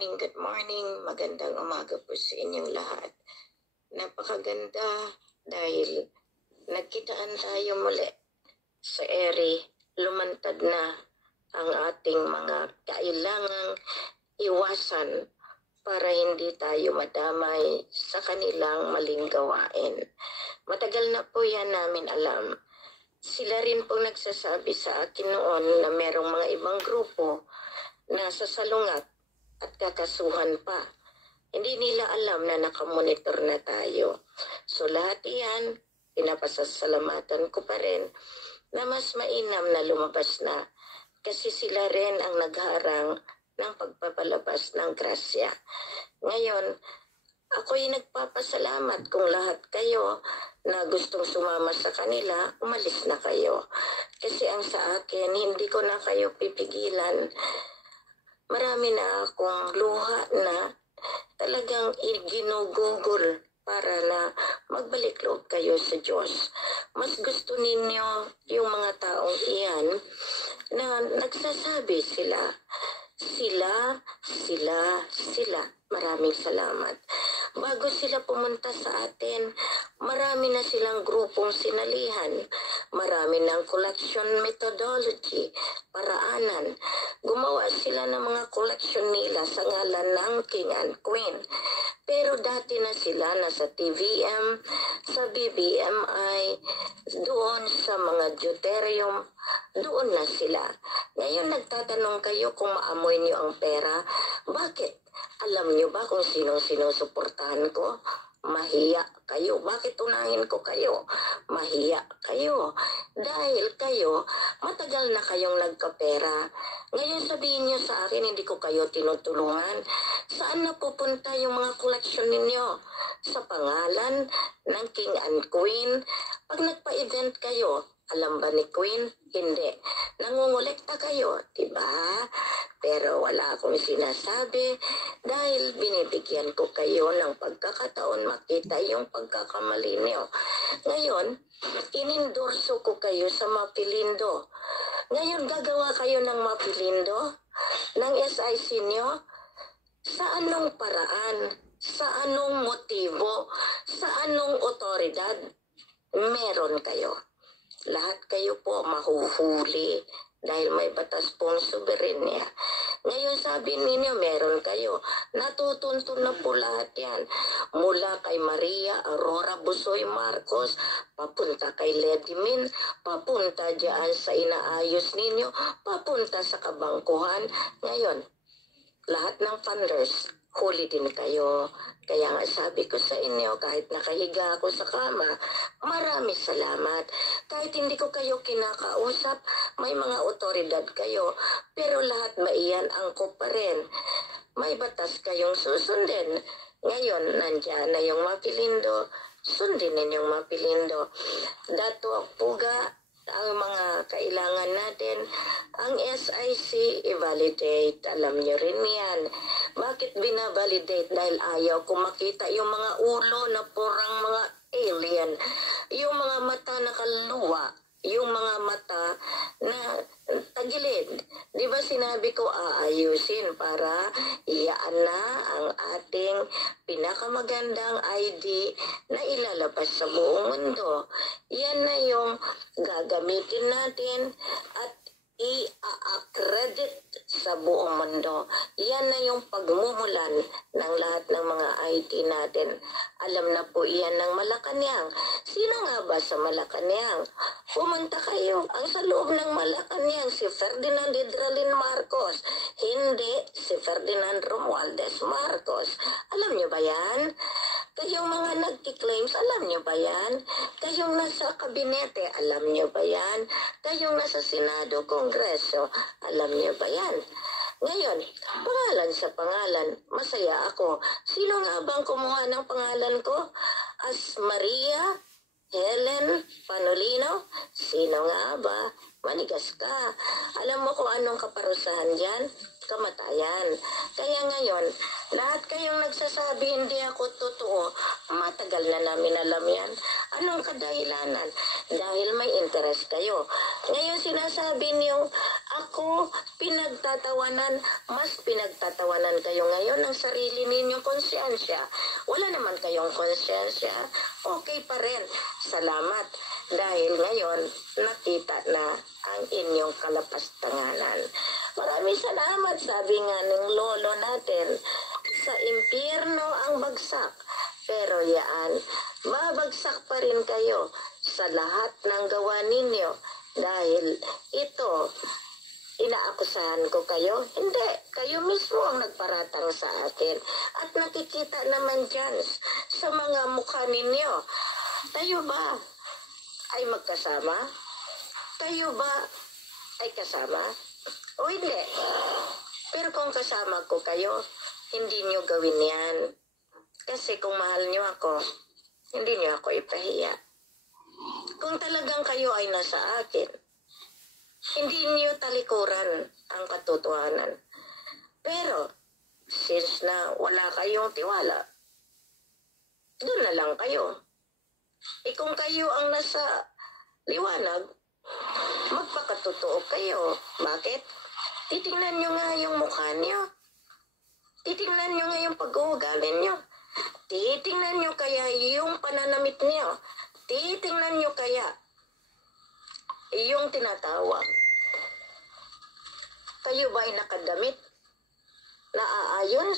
good morning. Magandang umaga po sa inyong lahat. Napakaganda dahil nagkitaan tayo muli sa eri. Lumantad na ang ating mga kailangang iwasan para hindi tayo madamay sa kanilang maling gawain. Matagal na po yan namin alam. Sila rin po nagsasabi sa akin noon na merong mga ibang grupo na sasalungat at kakasuhan pa. Hindi nila alam na nakamonitor na tayo. So lahat iyan, pinapasasalamatan ko pa rin na mas mainam na lumabas na kasi sila rin ang nagharang ng pagpapalabas ng grasya. Ngayon, ako'y nagpapasalamat kung lahat kayo na gustong sumama sa kanila, umalis na kayo. Kasi ang sa akin, hindi ko na kayo pipigilan. Marami na akong luha na talagang ginugugol para na magbalik loob kayo sa Diyos. Mas gusto ninyo yung mga taong iyan na nagsasabi sila. Maraming salamat. Bago sila pumunta sa atin, marami na silang grupong sinalihan. Marami ng collection methodology, paraanan. Gumawa sila ng mga collection nila sa ngalan ng King and Queen. Pero dati na sila nasa TVM, sa BBMI, doon sa mga deuterium, doon na sila. Ngayon nagtatanong kayo kung maamoy niyo ang pera. Bakit? Alam niyo ba kung sino-sino suportahan ko? Mahiya kayo. Bakit unahin ko kayo? Mahiya kayo. Dahil kayo, matagal na kayong nagkapera. Ngayon sabihin niyo sa akin, hindi ko kayo tinutulungan. Saan napupunta yung mga collection ninyo? Sa pangalan ng King and Queen? Pag nagpa-event kayo, alam ba ni Queen? Hindi. Nangungulekta kayo, diba? Pero wala akong sinasabi dahil binibigyan ko kayo ng pagkakataon makita yung pagkakamali niyo. Ngayon, inendorso ko kayo sa Mapilindo. Ngayon, gagawa kayo ng Mapilindo? Ng SIC niyo? Sa anong paraan? Sa anong motibo? Sa anong otoridad? Meron kayo. Lahat kayo po mahuhuli dahil may batas pong soberenya. Ngayon sabi ninyo, meron kayo. Natutunto na po lahat yan. Mula kay Maria Aurora Busoy Marcos, papunta kay Lady Min, papunta dyan sa inaayos ninyo, papunta sa kabangkuhan. Ngayon, lahat ng funders, huli din kayo. Kaya nga sabi ko sa inyo, kahit nakahiga ako sa kama, marami salamat. Kahit hindi ko kayo kinakausap, may mga otoridad kayo. Pero lahat ba iyan angkop pa rin? May batas kayong susundin. Ngayon, nandyan na yung Mapilindo. Sundin ninyong Mapilindo. Dato Puga, ang mga kailangan natin, ang SIC i-validate. Alam niyo rin yan. Bakit binavalidate? Dahil ayaw ko makita yung mga ulo na purang mga alien. Yung mga mata na kaluwa. Yung mga mata na tagilid. Di ba sinabi ko aayusin para iyaan na ang ating pinakamagandang ID na ilalabas sa buong mundo. Yan na yung gagamitin natin at i-accredit sa buong mundo. Yan na yung pagmumulan ng lahat ng mga IT natin. Alam na po iyan ng Malacanang. Sino nga ba sa Malacanang? Pumunta kayo. Ang sa loob ng Malacanang, si Ferdinand Hidralin Marcos. Hindi si Ferdinand Romualdez Marcos. Alam niyo ba yan? Kayong mga nagki-claims, alam niyo ba yan? Kayong nasa kabinete, alam niyo ba yan? Kayong nasa Senado, Kongreso, alam niyo ba yan? Ngayon, pangalan sa pangalan, masaya ako. Sino nga bang kumuha ng pangalan ko? As Maria Helen Panolino? Sino nga ba? Manigas ka. Alam mo kung anong kaparusahan dyan? Kamatayan. Kaya ngayon, lahat kayong nagsasabi hindi ako totoo, matagal na namin alam yan. Anong kadahilanan? Dahil may interest kayo. Ngayon sinasabi niyo, ako pinagtatawanan, mas pinagtatawanan kayo ngayon ng sarili ninyong konsyensya. Wala naman kayong konsyensya, okay pa rin. Salamat. Dahil ngayon, nakita na ang inyong kalapastanganan. Maraming salamat, sabi nga ng lolo natin, sa impyerno ang bagsak. Pero yan, babagsak pa rin kayo sa lahat ng gawa ninyo. Dahil ito, inaakusahan ko kayo? Hindi, kayo mismo ang nagparatang sa akin. At nakikita naman dyan sa mga mukha ninyo. Tayo ba ay magkasama? Tayo ba ay kasama? O hindi? Pero kung kasama ko kayo, hindi nyo gawin yan. Kasi kung mahal nyo ako, hindi nyo ako ipahiya. Kung talagang kayo ay nasa akin, hindi niyo talikuran ang katotohanan. Pero, since na wala kayong tiwala, doon na lang kayo. Kung kayo ang nasa liwanag, magpakatotoo kayo. Bakit? Titingnan nyo nga yung mukha nyo. Titingnan nyo nga yung pag-uugali nyo. Titingnan nyo kaya yung pananamit nyo. Titingnan nyo kaya yung tinatawag. Kayo ba ay nakadamit na aayon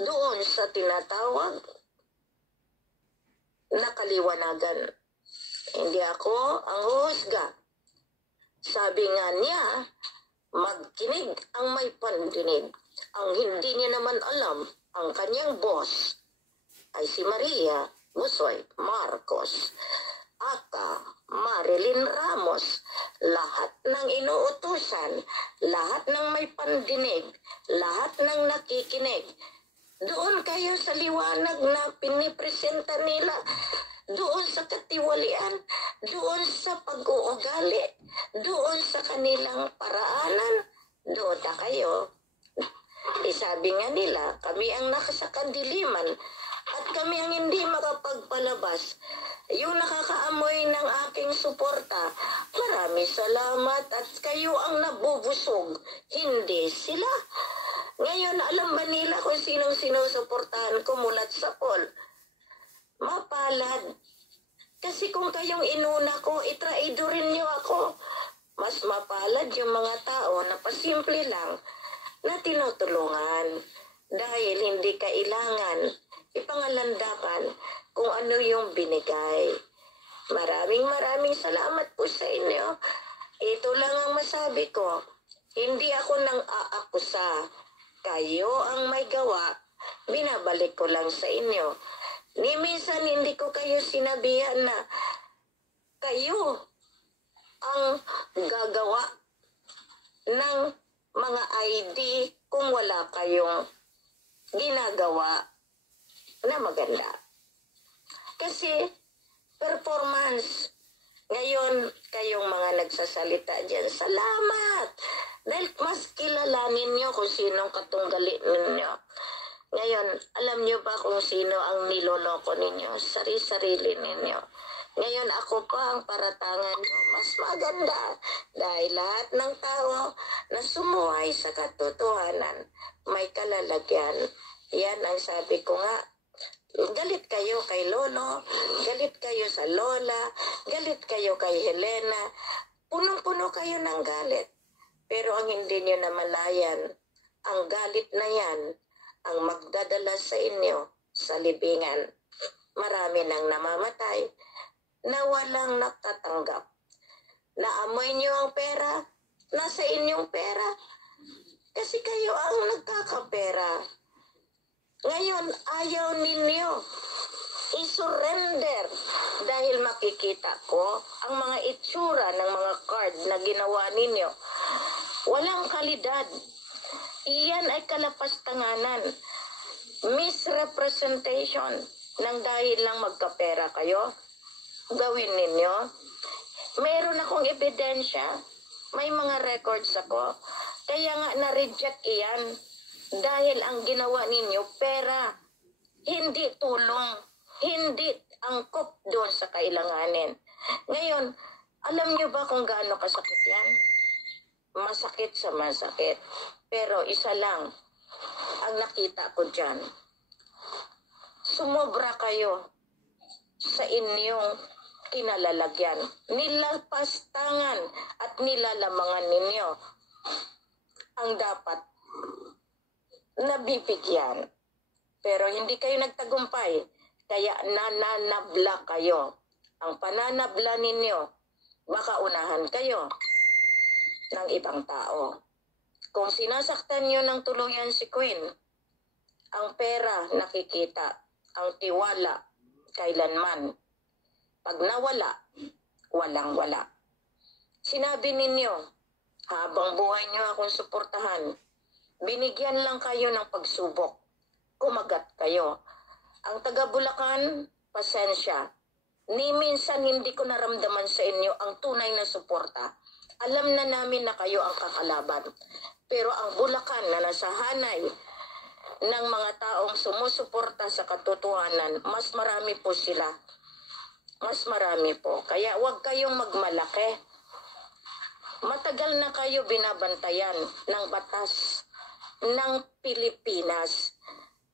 doon sa tinatawag na kaliwanagan? Hindi ako ang huhusga. Sabi nga niya, magkinig ang may pandinig. Ang hindi niya naman alam, ang kanyang boss ay si Maria Busoy Marcos, Aka Marilyn Ramos, lahat ng inuutusan, lahat ng may pandinig, lahat ng nakikinig. Doon kayo sa liwanag na pinipresenta nila, doon sa katiwalian, doon sa pag-uugali, doon sa kanilang paraanan, doon na kayo. Sabi nga nila, kami ang nakasakandiliman at kami ang hindi makapagpalabas. Yung nakakaamoy ng aking suporta, maraming salamat at kayo ang nabubusog, hindi sila. Ngayon, alam ba nila kung sinong sinusuportahan ko mulat sa poll? Mapalad. Kasi kung kayong inuna ko, itraidorin niyo ako. Mas mapalad yung mga tao na pasimple lang na tinutulungan dahil hindi kailangan ipangalandakan kung ano yung binigay. Maraming salamat po sa inyo. Ito lang ang masabi ko. Hindi ako nang aakusa. Kayo ang may gawa. Binabalik ko lang sa inyo. Ni minsan hindi ko kayo sinabihan na kayo ang gagawa ng mga ID kung wala kayong ginagawa na maganda. Kasi performance. Ngayon, kayong mga nagsasalita dyan, salamat! Dahil mas kilalanin nyo kung sinong katunggali ninyo. Ngayon, alam nyo ba kung sino ang niloloko ninyo? Sarili ninyo. Ngayon, ako pa ang paratangan nyo. Mas maganda. Dahil lahat ng tao na sumuway sa katotohanan, may kalalagyan. Yan ang sabi ko nga. Galit kayo kay Lolo, galit kayo sa Lola, galit kayo kay Helena. Punong-puno kayo ng galit. Pero ang hindi nyo namalayan, ang galit na yan, ang magdadala sa inyo sa libingan. Marami nang namamatay na walang natatanggap. Naamoy nyo ang pera, nasa inyong pera. Kasi kayo ang nagkakapera. Ngayon, ayaw ninyo i-surrender dahil makikita ko ang mga itsura ng mga card na ginawa ninyo. Walang kalidad. Iyan ay kalapastanganan. Misrepresentation ng dahil lang magkapera kayo. Gawin ninyo. Meron akong ebidensya. May mga records ako. Kaya nga na-reject iyan. Dahil ang ginawa ninyo, pera. Hindi tulong. Hindi angkop doon sa kailanganin. Ngayon, alam nyo ba kung gaano kasakit yan? masakit sa masakit. Pero isa lang ang nakita ko dyan. Sumobra kayo sa inyong kinalalagyan. Nilapastangan at nilalamangan ninyo ang dapat nabibigyan. Pero hindi kayo nagtagumpay, kaya nananabla kayo. Ang pananabla ninyo, baka unahan kayo ng ibang tao. Kung sinasaktan nyo ng tuluyan si Queen, ang pera nakikita, ang tiwala kailanman. Pag nawala, walang-wala. Sinabi ninyo, habang buhay nyo akong suportahan, binigyan lang kayo ng pagsubok. Kumagat kayo. Ang taga Bulacan, pasensya. Ni minsan hindi ko naramdaman sa inyo ang tunay na suporta. Alam na namin na kayo ang kakalaban. Pero ang Bulacan na nasa hanay ng mga taong sumusuporta sa katotohanan, mas marami po sila. Mas marami po. Kaya huwag kayong magmalaki. Matagal na kayo binabantayan ng batas ng Pilipinas.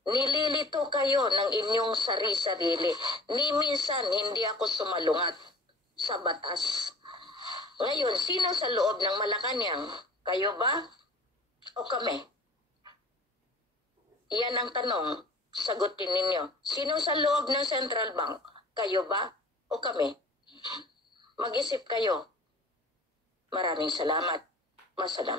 Nililito kayo ng inyong sari-sarili. Ni minsan hindi ako sumalungat sa batas. Ngayon, sino sa loob ng Malacanang? Kayo ba o kami? Iyan ang tanong. Sagutin ninyo. Sino sa loob ng Central Bank? Kayo ba o kami? Mag-isip kayo. Maraming salamat. Masalam.